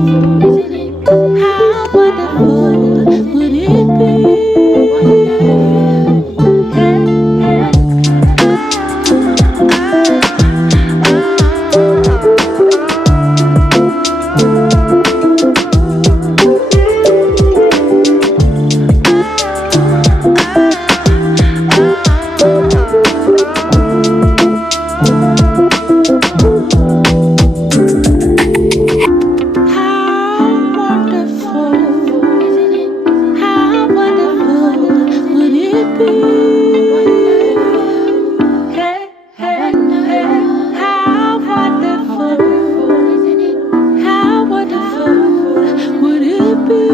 How wonderful would it be? How wonderful, how wonderful would it be? Hey, hey, hey, how wonderful, how wonderful would it be?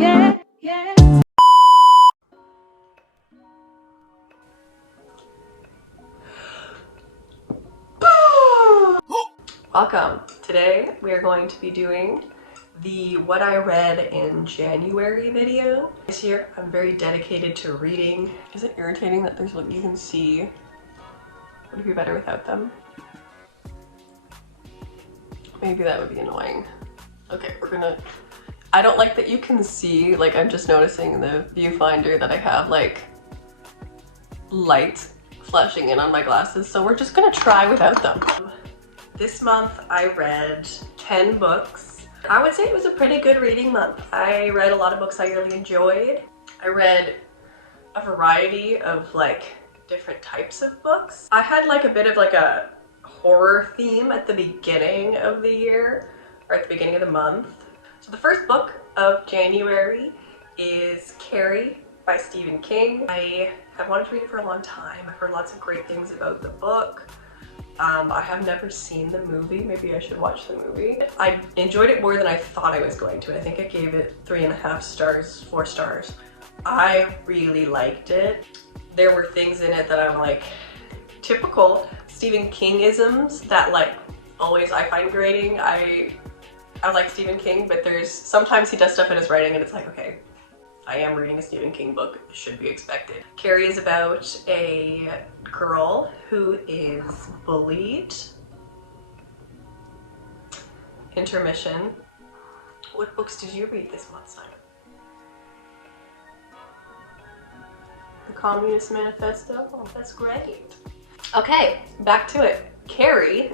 Yeah, yeah. Welcome! Today we are going to be doing the What I Read in January video. This year I'm very dedicated to reading. Is it irritating that there's what you can see? Would it be better without them? Maybe that would be annoying. Okay, I don't like that you can see, like I'm just noticing in the viewfinder that I have like light flashing in on my glasses, so we're just gonna try without them. This month I read 10 books. I would say it was a pretty good reading month. I read a lot of books I really enjoyed. I read a variety of like different types of books. I had like a bit of like a horror theme at the beginning of the year, or at the beginning of the month. So the first book of January is Carrie by Stephen King. I have wanted to read it for a long time. I've heard lots of great things about the book. I have never seen the movie. Maybe I should watch the movie. I enjoyed it more than I thought I was going to. I think I gave it 3.5 stars, 4 stars. I really liked it. There were things in it that I'm like, typical Stephen King-isms that like always I find grating. I like Stephen King, but sometimes he does stuff in his writing and it's like, okay, I am reading a Stephen King book, it should be expected. Carrie is about a girl who is bullied. Intermission. What books did you read this month, Simon? The Communist Manifesto? Oh, that's great. Okay, back to it. Carrie.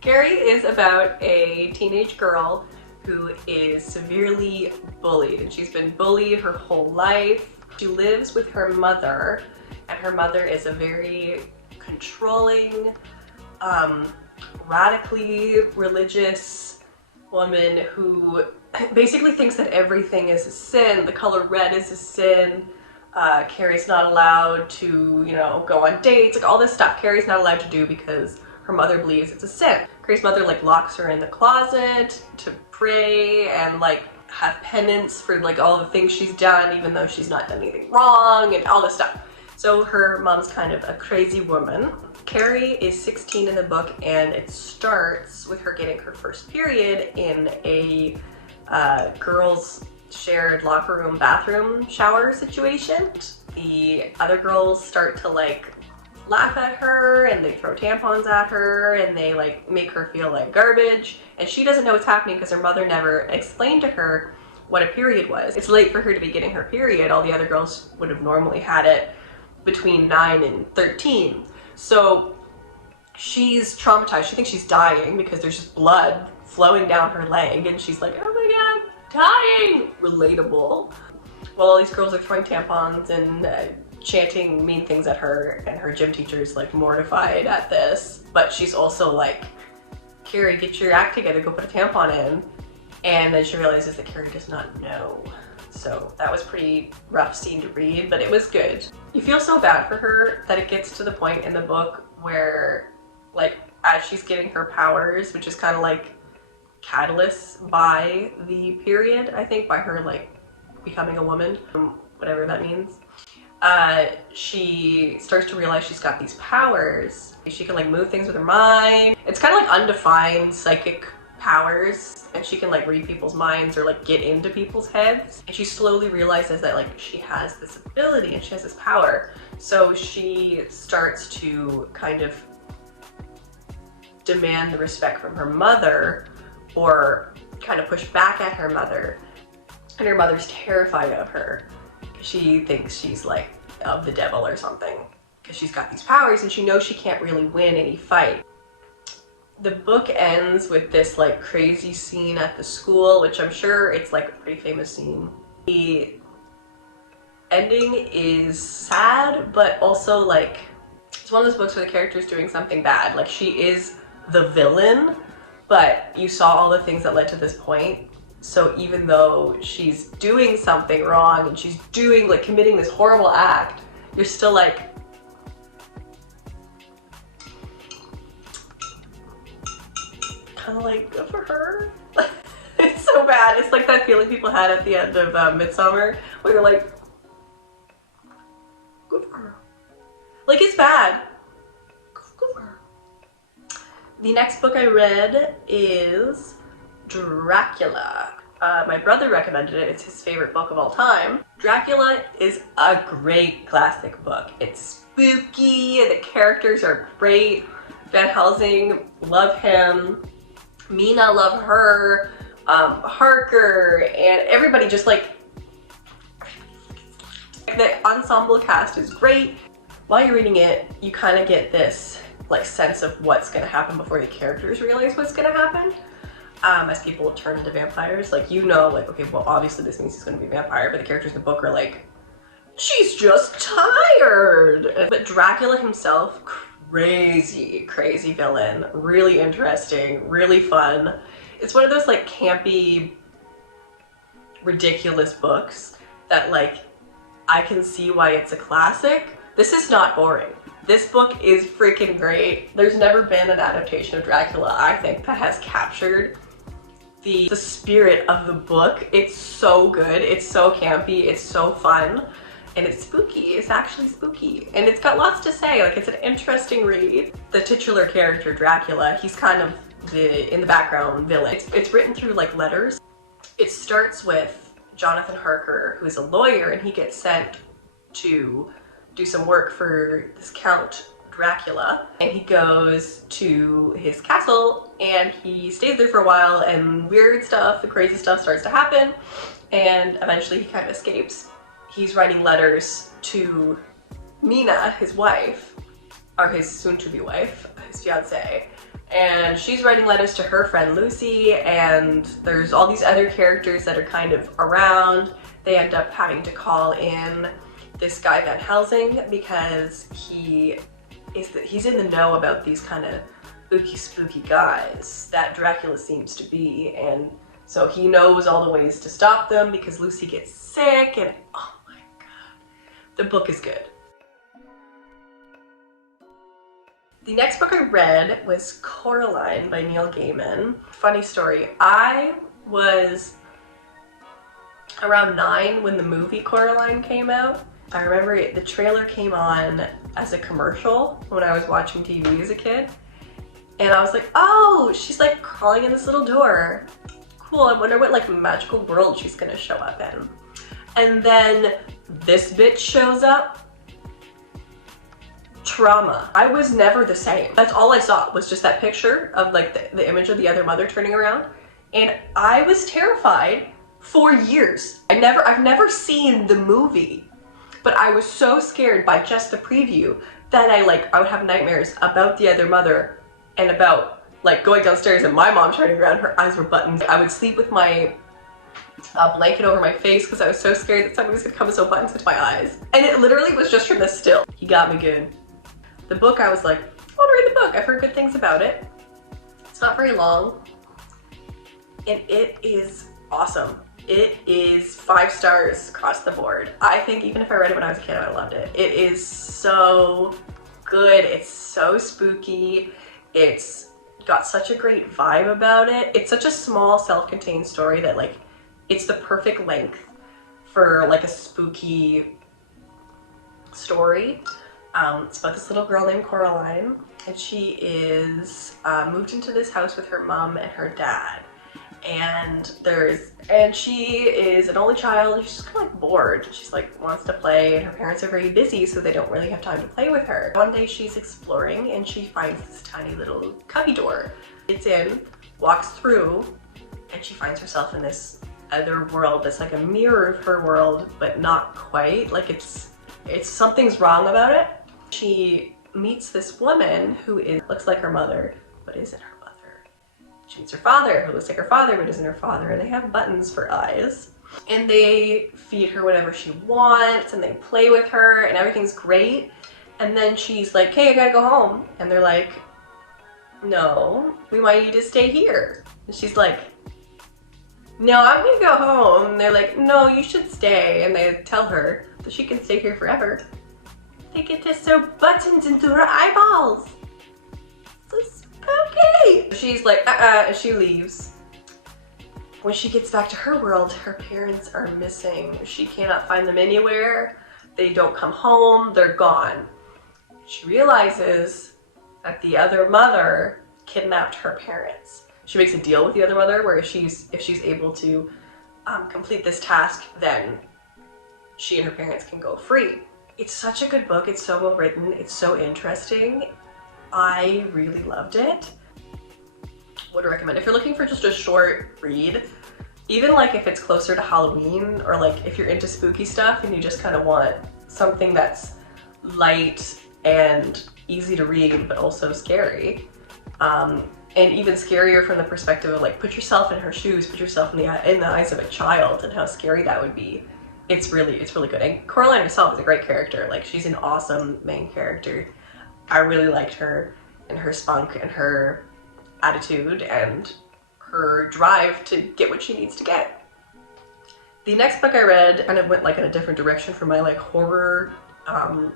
Carrie is about a teenage girl who is severely bullied, and she's been bullied her whole life. She lives with her mother, and her mother is a very controlling, radically religious woman who basically thinks that everything is a sin. The color red is a sin. Carrie's not allowed to, go on dates, like all this stuff Carrie's not allowed to do because her mother believes it's a sin. Carrie's mother like locks her in the closet to pray and like have penance for like all the things she's done, even though she's not done anything wrong and all this stuff. So her mom's kind of a crazy woman. Carrie is 16 in the book, and it starts with her getting her first period in a girls' shared locker room, bathroom, shower situation. The other girls start to like laugh at her and they throw tampons at her and they like make her feel like garbage, and she doesn't know what's happening because her mother never explained to her what a period was. It's late for her to be getting her period. All the other girls would have normally had it between 9 and 13. So she's traumatized. She thinks she's dying because there's just blood flowing down her leg, and she's like, oh my god, I'm dying. Relatable. Well, all these girls are throwing tampons and chanting mean things at her, and her gym teacher is like mortified at this, but she's also like, Carrie, get your act together, go put a tampon in. And then she realizes that Carrie does not know. So that was pretty rough scene to read, but it was good. You feel so bad for her that it gets to the point in the book where like as she's getting her powers, which is kind of like catalyst by the period, I think, by her like becoming a woman, whatever that means. She starts to realize she's got these powers. She can like move things with her mind. It's kind of like undefined psychic powers, and she can like read people's minds or like get into people's heads. And she slowly realizes that like she has this ability and she has this power. So she starts to kind of demand the respect from her mother or kind of push back at her mother. And her mother's terrified of her because she thinks she's like of the devil or something because she's got these powers and she knows she can't really win any fight. The book ends with this like crazy scene at the school, which I'm sure it's like a pretty famous scene. The ending is sad, but also like it's one of those books where the character's doing something bad. Like she is the villain, but you saw all the things that led to this point. So even though she's doing something wrong and she's doing like committing this horrible act, you're still like, kind of like, good for her. It's so bad. It's like that feeling people had at the end of Midsommar, where you're like, good for her. Like, it's bad. Good for her. The next book I read is Dracula. My brother recommended it. It's his favorite book of all time. Dracula is a great classic book. It's spooky, the characters are great. Van Helsing, love him. Mina, love her. Harker, and everybody just like, the ensemble cast is great. While you're reading it, you kind of get this like sense of what's going to happen before the characters realize what's going to happen. As people turn into vampires, like, you know, like, okay, well, obviously this means he's going to be a vampire, but the characters in the book are like, she's just tired. But Dracula himself, crazy villain, really interesting, really fun. It's one of those like campy, ridiculous books that like, I can see why it's a classic. This is not boring. This book is freaking great. There's never been an adaptation of Dracula, I think, that has captured the spirit of the book. It's so good, it's so campy, it's so fun, and it's spooky. It's actually spooky, and it's got lots to say. Like, it's an interesting read. The titular character, Dracula, he's kind of in the background villain. It's written through like letters. It starts with Jonathan Harker, who is a lawyer, and he gets sent to do some work for this Count Dracula, and he goes to his castle and he stays there for a while, and weird stuff, the crazy stuff starts to happen, and eventually he kind of escapes. He's writing letters to Mina, his wife, or his soon-to-be wife, his fiance, and she's writing letters to her friend Lucy, and there's all these other characters that are kind of around. They end up having to call in this guy Van Helsing because he's in the know about these kind of spooky guys that Dracula seems to be, and so he knows all the ways to stop them because Lucy gets sick, and oh my god, the book is good. The next book I read was Coraline by Neil Gaiman. Funny story, I was around 9 when the movie Coraline came out. I remember the trailer came on as a commercial when I was watching TV as a kid. And I was like, oh, she's like crawling in this little door. Cool, I wonder what like magical world she's gonna show up in. And then this bitch shows up. Trauma. I was never the same. That's all I saw was just that picture of like the image of the other mother turning around. And I was terrified for years. I've never seen the movie, but I was so scared by just the preview that I would have nightmares about the other mother and about like going downstairs and my mom turning around, her eyes were buttoned. I would sleep with my blanket over my face because I was so scared that somebody was gonna come and sew buttons into my eyes. And it literally was just from this still. He got me good. The book, I was like, I want to read the book. I've heard good things about it. It's not very long, and it is awesome. It is 5 stars across the board. I think even if I read it when I was a kid, I would have loved it. It is so good. It's so spooky. It's got such a great vibe about it. It's such a small, self-contained story that like, it's the perfect length for like a spooky story. It's about this little girl named Coraline, and she is moved into this house with her mom and her dad. and she is an only child. She's kind of like bored. She's like wants to play, and her parents are very busy, so they don't really have time to play with her. One day she's exploring and she finds this tiny little cubby door. It's in, walks through, and she finds herself in this other world that's like a mirror of her world, but not quite. Like it's something's wrong about it. She meets this woman who looks like her mother, but isn't her mother. She meets her father, who looks like her father, but isn't her father, and they have buttons for eyes. And they feed her whatever she wants, and they play with her, and everything's great. And then she's like, "Hey, I gotta go home." And they're like, "No, we want you to stay here." And she's like, "No, I'm gonna go home." And they're like, "No, you should stay." And they tell her that she can stay here forever. They get to sew buttons into her eyeballs. So spooky. She's like, and she leaves. When she gets back to her world, her parents are missing. She cannot find them anywhere. They don't come home, they're gone. She realizes that the other mother kidnapped her parents. She makes a deal with the other mother where if she's able to complete this task, then she and her parents can go free. It's such a good book. It's so well written. It's so interesting. I really loved it. Would recommend. If you're looking for just a short read, even like if it's closer to Halloween, or like if you're into spooky stuff and you just kind of want something that's light and easy to read but also scary, and even scarier from the perspective of like, put yourself in her shoes, put yourself in the eyes of a child and how scary that would be. It's really good. And Coraline herself is a great character. Like, she's an awesome main character. I really liked her and her spunk and her attitude and her drive to get what she needs to get. The next book I read kind of went like in a different direction from my like horror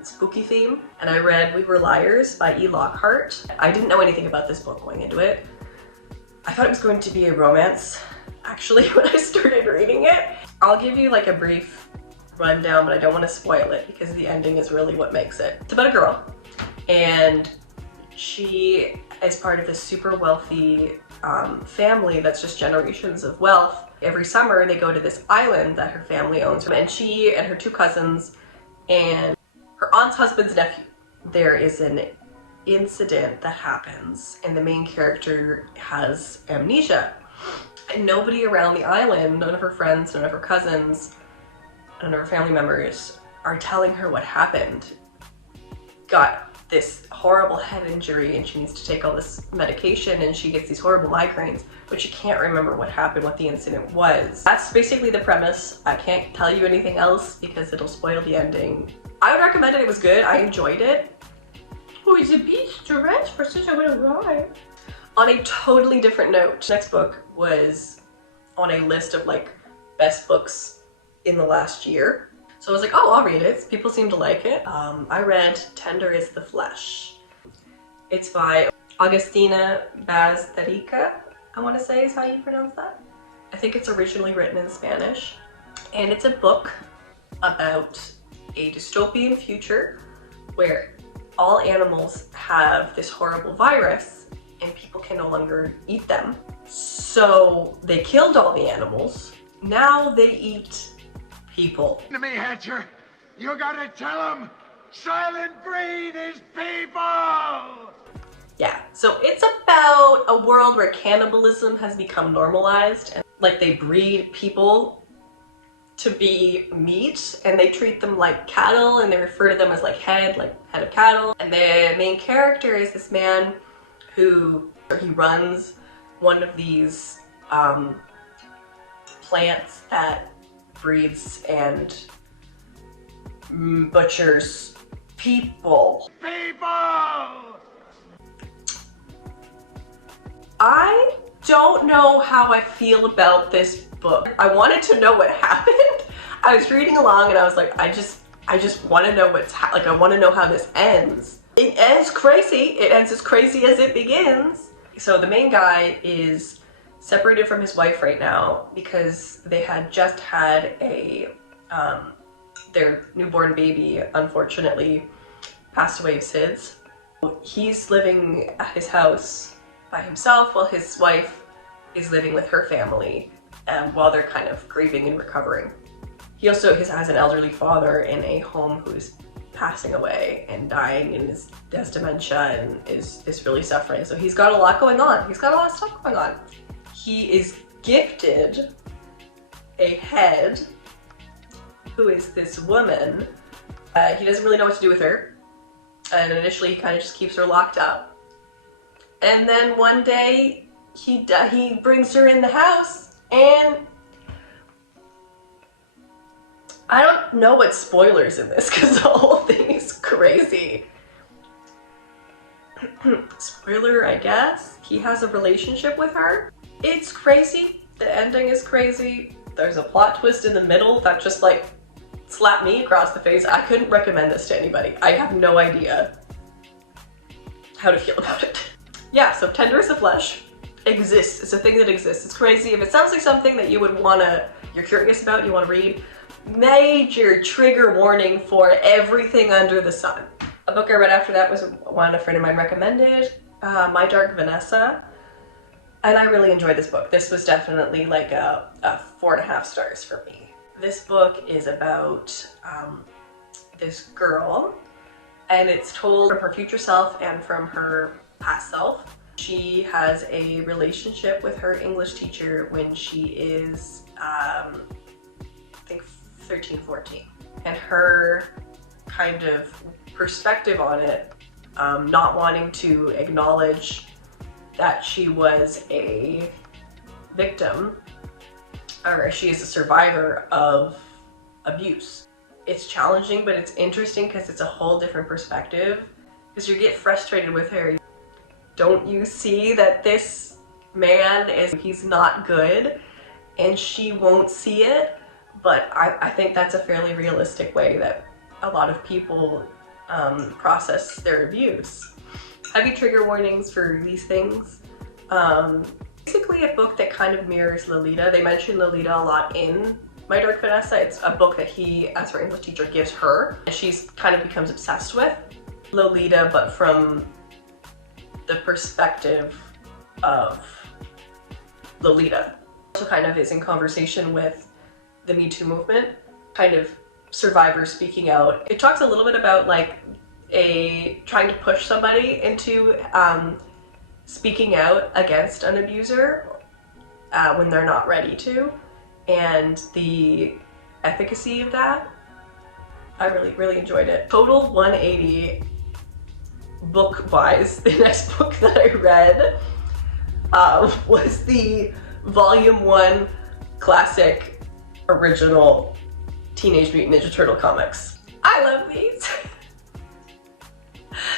spooky theme, and I read We Were Liars by E. Lockhart. I didn't know anything about this book going into it. I thought it was going to be a romance, actually, when I started reading it. I'll give you like a brief rundown, but I don't want to spoil it because the ending is really what makes it. It's about a girl, and she is part of this super wealthy family that's just generations of wealth. Every summer they go to this island that her family owns, and she and her two cousins and her aunt's husband's nephew. There is an incident that happens and the main character has amnesia, and nobody around the island, none of her friends, none of her cousins, none of her family members are telling her what happened. Got this horrible head injury and she needs to take all this medication and she gets these horrible migraines, but she can't remember what happened, what the incident was. That's basically the premise. I can't tell you anything else because it'll spoil the ending. I would recommend it. It was good. I enjoyed it. Oh, it's a bit stretch for such a little guy. On a totally different note, next book was on a list of like best books in the last year. So I was like, oh, I'll read it. People seem to like it. I read Tender is the Flesh. It's by Agustina Bazterrica, I want to say is how you pronounce that. I think it's originally written in Spanish. And it's a book about a dystopian future where all animals have this horrible virus and people can no longer eat them. So they killed all the animals. Now they eat people. To me, Hatcher, you gotta tell them Silent Breed is people! Yeah, so it's about a world where cannibalism has become normalized, and like they breed people to be meat and they treat them like cattle and they refer to them as like head of cattle. And the main character is this man who he runs one of these plants that breeds and butchers people. I don't know how I feel about this book. I wanted to know what happened. I was reading along and I was like, I just want to know I want to know how this ends. It ends crazy. It ends as crazy as it begins. So the main guy is separated from his wife right now because they had just had their newborn baby unfortunately passed away of SIDS. He's living at his house by himself while his wife is living with her family while they're kind of grieving and recovering. He also has an elderly father in a home who's passing away and dying and has dementia and is really suffering. So he's got a lot going on. He's got a lot of stuff going on. He is gifted a head who is this woman. He doesn't really know what to do with her. And initially he kind of just keeps her locked up. And then one day he brings her in the house, and I don't know what spoilers in this because the whole thing is crazy. Spoiler, I guess. He has a relationship with her. It's crazy. The ending is crazy. There's a plot twist in the middle that just like slapped me across the face. I couldn't recommend this to anybody. I have no idea how to feel about it. Yeah, so Tender is the Flesh exists. It's a thing that exists. It's crazy. If it sounds like something that you would wanna, you're curious about, you wanna read, major trigger warning for everything under the sun. A book I read after that was one a friend of mine recommended, My Dark Vanessa, and I really enjoyed this book. This was definitely like a 4.5 stars for me. This book is about this girl, and it's told from her future self and from her past self. She has a relationship with her English teacher when she is, I think 13, 14. And her kind of perspective on it, not wanting to acknowledge that she was a victim, or she is a survivor of abuse. It's challenging, but it's interesting because it's a whole different perspective, because you get frustrated with her. Don't you see that this man he's not good, and she won't see it? But I think that's a fairly realistic way that a lot of people process their abuse. Heavy trigger warnings for these things. Basically a book that kind of mirrors Lolita. They mention Lolita a lot in My Dark Vanessa. It's a book that he, as her English teacher, gives her, and she's kind of becomes obsessed with Lolita, but from the perspective of Lolita. Also kind of is in conversation with the Me Too movement, kind of survivors speaking out. It talks a little bit about like trying to push somebody into speaking out against an abuser when they're not ready to, and the efficacy of that. I really enjoyed it. Total 180 book-wise. The next book that I read was the Volume 1 classic original Teenage Mutant Ninja Turtle comics. I love these.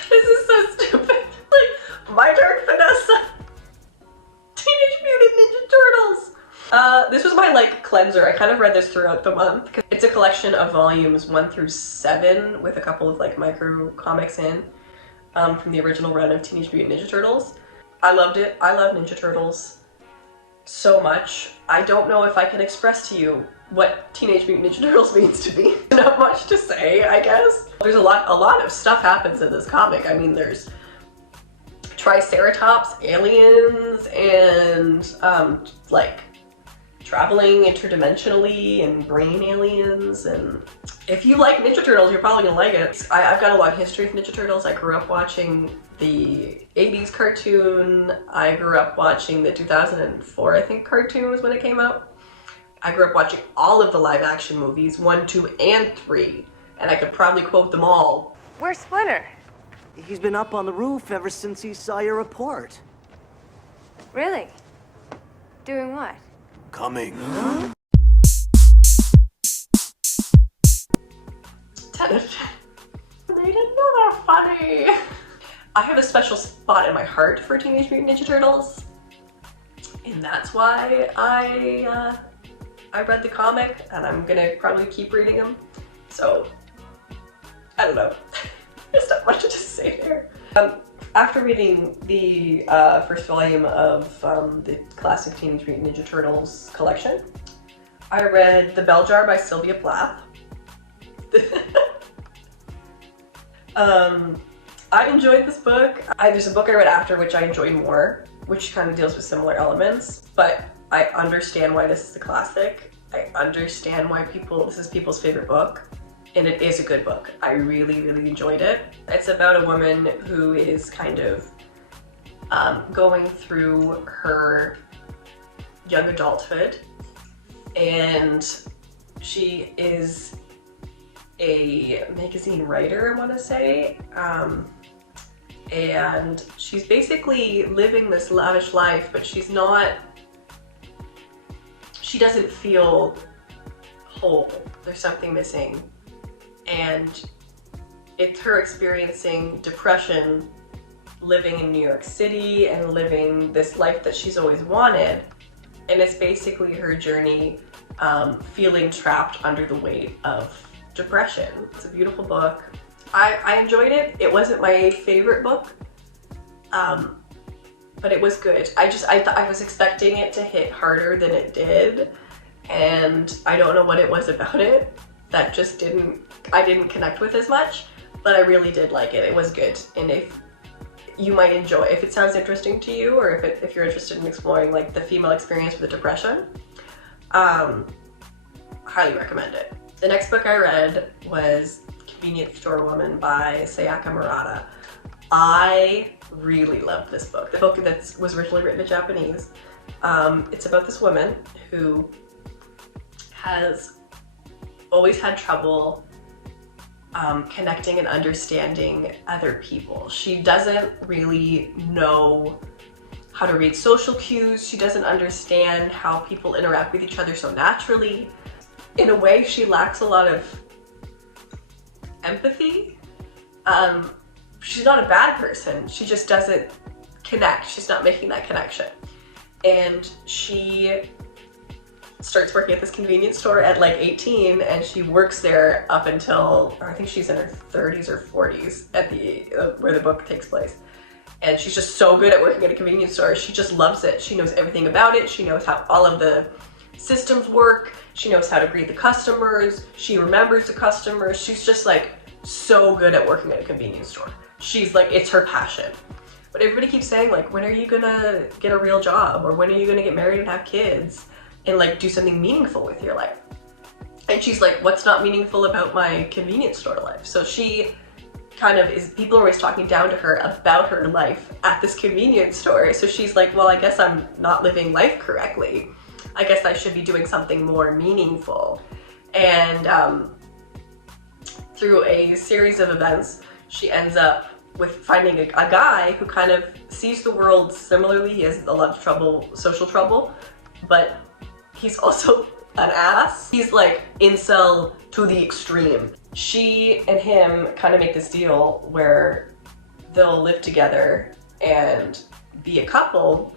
This is so stupid. Like, My Dark Vanessa, Teenage Mutant Ninja Turtles. This was my like cleanser. I kind of read this throughout the month. It's a collection of volumes 1 through 7 with a couple of like micro comics in from the original run of Teenage Mutant Ninja Turtles. I loved it. I love Ninja Turtles so much. I don't know if I can express to you what Teenage Mutant Ninja Turtles means to me. Not much to say, I guess. There's a lot of stuff happens in this comic. I mean, there's Triceratops, aliens, and like traveling interdimensionally and brain aliens. And if you like Ninja Turtles, you're probably gonna like it. I've got a long history of Ninja Turtles. I grew up watching the 80s cartoon. I grew up watching the 2004, I think, cartoon was when it came out. I grew up watching all of the live action movies, 1, 2, and 3, and I could probably quote them all. Where's Splinter? He's been up on the roof ever since he saw your report. Really? Doing what? Coming. Tenet made another funny. I have a special spot in my heart for Teenage Mutant Ninja Turtles, and that's why I read the comic, and I'm gonna probably keep reading them. So I don't know. There's not much to say there. After reading the first volume of the classic Teenage Mutant Ninja Turtles collection, I read The Bell Jar by Sylvia Plath. I enjoyed this book. There's a book I read after which I enjoyed more. which kind of deals with similar elements, but I understand why this is a classic. I understand why this is people's favorite book, and it is a good book. I really, really enjoyed it. It's about a woman who is kind of going through her young adulthood, and she is a magazine writer, I want to say, and she's basically living this lavish life, but she doesn't feel whole. There's something missing, and it's her experiencing depression, living in New York City and living this life that she's always wanted, and it's basically her journey feeling trapped under the weight of depression. It's a beautiful book. I enjoyed it. It wasn't my favorite book, but it was good. I was expecting it to hit harder than it did, and I don't know what it was about it that just I didn't connect with as much, but I really did like it. It was good, and if you might enjoy, if it sounds interesting to you, or if you're interested in exploring like the female experience with depression, highly recommend it. The next book I read was Convenience Store Woman by Sayaka Murata. I really loved this book. The book that was originally written in Japanese. It's about this woman who has always had trouble connecting and understanding other people. She doesn't really know how to read social cues. She doesn't understand how people interact with each other so naturally. In a way, she lacks a lot of empathy. She's not a bad person. She just doesn't connect. She's not making that connection. And she starts working at this convenience store at like 18, and she works there up until, or I think she's in her 30s or 40s at where the book takes place. And she's just so good at working at a convenience store. She just loves it. She knows everything about it. She knows how all of the systems work. She knows how to greet the customers. She remembers the customers. She's just like so good at working at a convenience store. She's like, it's her passion. But everybody keeps saying like, when are you gonna get a real job? Or when are you gonna get married and have kids? And like do something meaningful with your life? And she's like, what's not meaningful about my convenience store life? So she kind of is, people are always talking down to her about her life at this convenience store. So she's like, well, I guess I'm not living life correctly. I guess I should be doing something more meaningful. And through a series of events, she ends up with finding a guy who kind of sees the world similarly. He has a lot of trouble, social trouble, but he's also an ass. He's like incel to the extreme. She and him kind of make this deal where they'll live together and be a couple,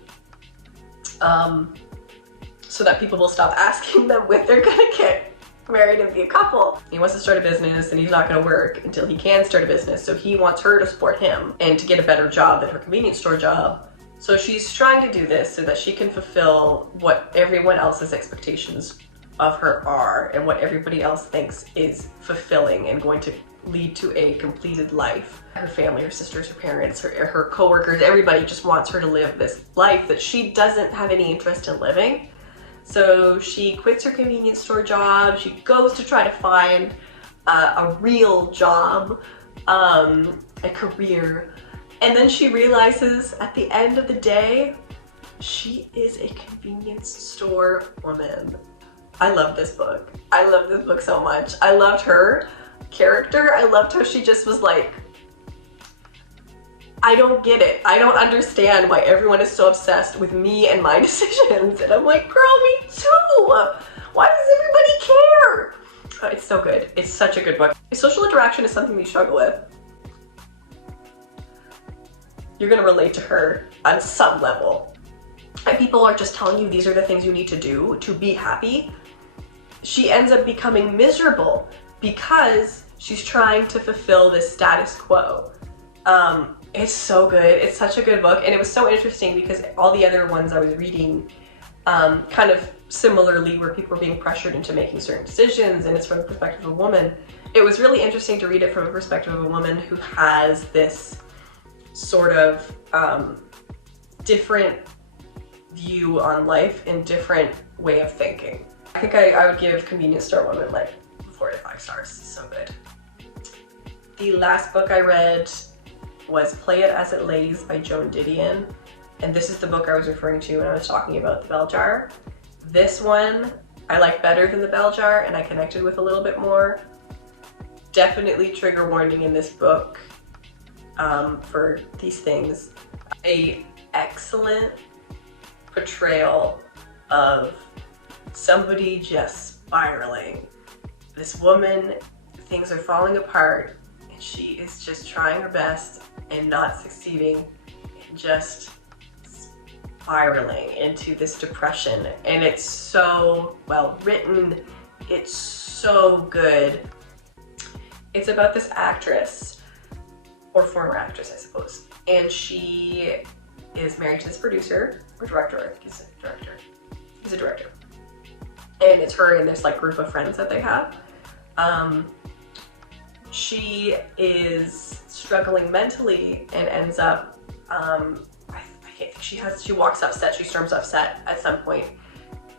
so that people will stop asking them when they're gonna get married and be a couple. He wants to start a business and he's not gonna work until he can start a business, so he wants her to support him and to get a better job than her convenience store job. So she's trying to do this so that she can fulfill what everyone else's expectations of her are and what everybody else thinks is fulfilling and going to lead to a completed life. Her family, her sisters, her parents, her coworkers, everybody just wants her to live this life that she doesn't have any interest in living. So she quits her convenience store job. She goes to try to find a real job, a career. And then she realizes at the end of the day, she is a convenience store woman. I love this book. I love this book so much. I loved her character. I loved how she just was like, I don't get it. I don't understand why everyone is so obsessed with me and my decisions. And I'm like, girl, me too. Why does everybody care? It's so good. It's such a good book. Social interaction is something we struggle with. You're gonna relate to her on some level. And people are just telling you these are the things you need to do to be happy. She ends up becoming miserable because she's trying to fulfill this status quo. It's so good. It's such a good book. And it was so interesting because all the other ones I was reading kind of similarly where people were being pressured into making certain decisions, and it's from the perspective of a woman. It was really interesting to read it from a perspective of a woman who has this sort of different view on life and different way of thinking. I think I would give Convenience Store Woman like 4 to 5 stars. So good. The last book I read was Play It As It Lays by Joan Didion. And this is the book I was referring to when I was talking about the bell jar. This one I like better than the bell jar and I connected with a little bit more. Definitely trigger warning in this book for these things. A excellent portrayal of somebody just spiraling. This woman, things are falling apart and she is just trying her best and not succeeding and just spiraling into this depression. And it's so well written, it's so good. It's about this actress, or former actress I suppose, and she is married to this producer, or director, I think he's a director. He's a director. And it's her and this like group of friends that they have. She is struggling mentally and ends up, she walks off set, she storms off set at some point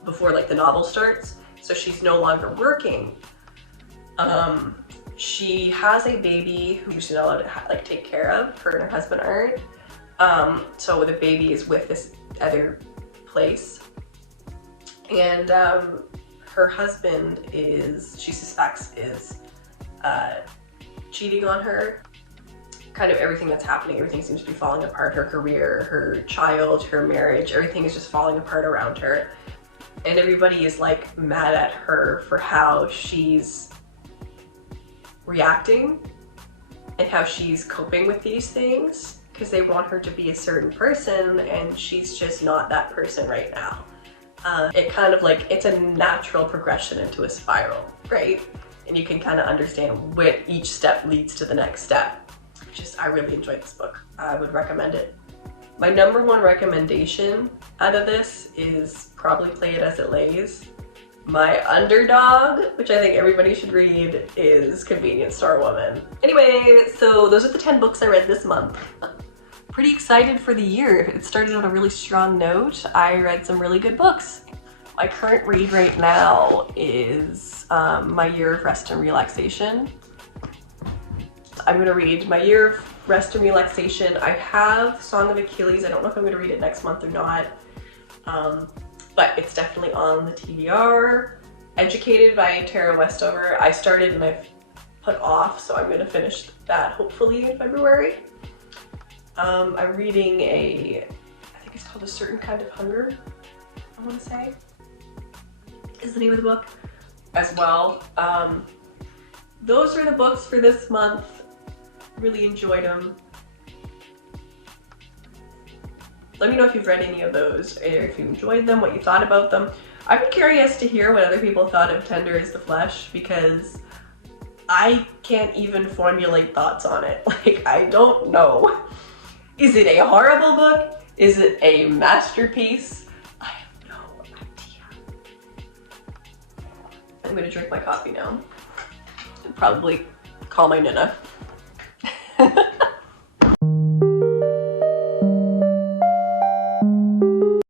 before like the novel starts. So she's no longer working. She has a baby who she's not allowed to like take care of, her and her husband aren't. So the baby is with this other place. And her husband she suspects is cheating on her. Kind of everything that's happening, everything seems to be falling apart. Her career, her child, her marriage, everything is just falling apart around her. And everybody is like mad at her for how she's reacting and how she's coping with these things, because they want her to be a certain person and she's just not that person right now. It kind of like, it's a natural progression into a spiral, right? And you can kind of understand what each step leads to the next step. I really enjoyed this book. I would recommend it. My number one recommendation out of this is probably Play It As It Lays. My underdog, which I think everybody should read, is Convenience Store Woman. Anyway, so those are the 10 books I read this month. Pretty excited for the year. It started on a really strong note. I read some really good books. My current read right now is My Year of Rest and Relaxation. I'm gonna read My Year of Rest and Relaxation. I have Song of Achilles. I don't know if I'm gonna read it next month or not. But it's definitely on the TBR. Educated by Tara Westover. I started and I've put off, so I'm gonna finish that hopefully in February. I'm reading I think it's called A Certain Kind of Hunger, I wanna say, is the name of the book as well. Those are the books for this month. Really enjoyed them. Let me know if you've read any of those, or if you enjoyed them, what you thought about them. I'm curious to hear what other people thought of Tender Is the Flesh, because I can't even formulate thoughts on it. Like, I don't know. Is it a horrible book? Is it a masterpiece? I have no idea. I'm gonna drink my coffee now and probably call my Nana.